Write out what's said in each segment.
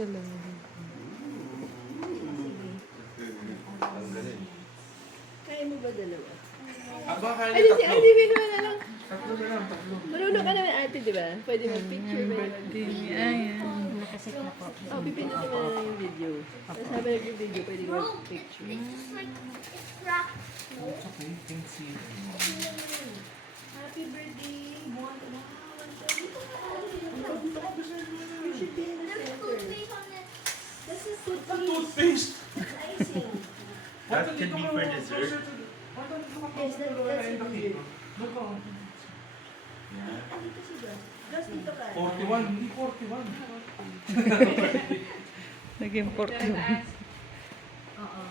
ka lang. Ang galing. Kaya mo ba dalawa? Aba, kaya Ay, niya si tatlo. Ate Bin na lang. Tatlo na lang, tatlo. Marunong ka naman ate, di ba? Pwede mag-picture ba? Birthday niya. Ayan. Nakasit na po. Oh, pipindutin mo na lang yung video. Tapos habang nag-video, pwede ka mag-picture. It's okay, you can see. Happy birthday! Wow! You should be in the center. This is so A toothpaste! icing. That can be for dessert. Yes, that's a dessert. Look on. Dito si Gus. Gus, dito ka. 41, hindi 41. Naging 41. Oo.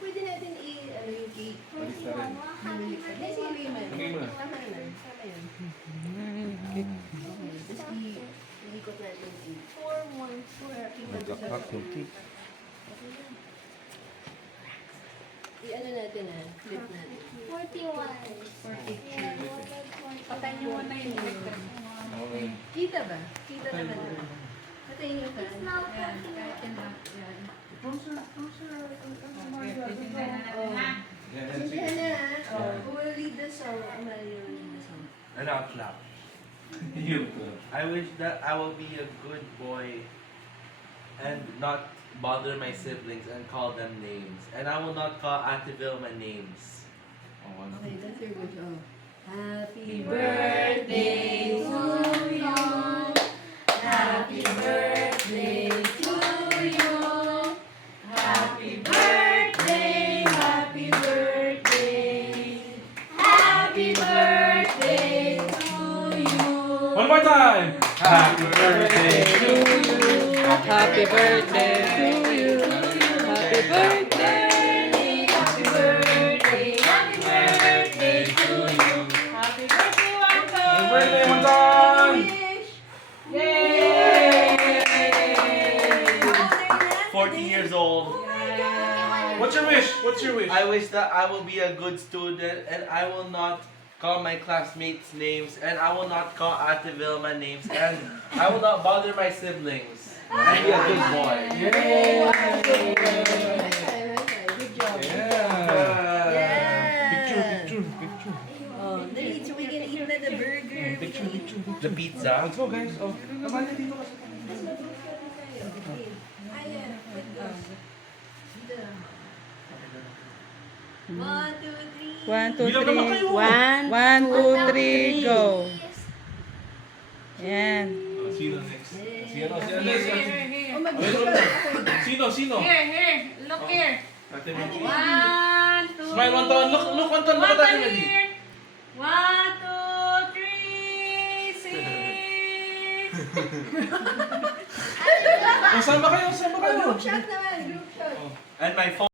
Pwede natin ano yung cake. Hindi, sige, Raymond. Lagay mo na. Tama na. Tama yun. Tapos i-ikot natin yung cake. Nagkakak yung cake. I-ano natin flip natin. 41. For picture. Patay niyo muna yung electric. Okay. Kita ba? Kita naman na. Patayin yung fan. Yan, kahit yun lang. Yan. Yeah, Sindihan na ha. Oh, who will lead the song? Amalia will lead the song. And I'll clap. You. I wish that I will be a good boy and not bother my siblings and call them names. And I will not call Ate Vilma names. Okay, that's your wish. Oh. Happy birthday to you. Happy birthday to you. Happy birthday, happy birthday. Happy birthday to you. One more time! Happy birthday to Happy birthday to you. Happy birthday. Happy birthday, happy birthday to you. Happy birthday, Wanda. Happy birthday, one time! wish! Yay! 40 years old. What's your wish? What's your wish? I wish that I will be a good student and I will not call my classmates names and I will not call Ate Vilma names and I will not bother my siblings and be a good boy. Yay! High five, high five. Good job. Yeah! Yeah. Picture. Oh, dali, so we can eat na the burger. We can eat. The pizza. Let's go, guys. Oh, naman na dito kasi. Tapos mag-group shopping tayo. Okay. Ayan, with us. Dito lang. 1, 2, 3. 1, 2, Bilang naman 3. kayo. 1, 2, 3, go. Yan. Sino next? Sino next? Oh, mag-group ka. Sino? Here, look here. Ate Medi. 1, 2. Smile, one time. Look, one time. Look at Ate Medi. 1, 2, 3, 6. Oh, sama kayo. Group shot naman, group shot. And my phone.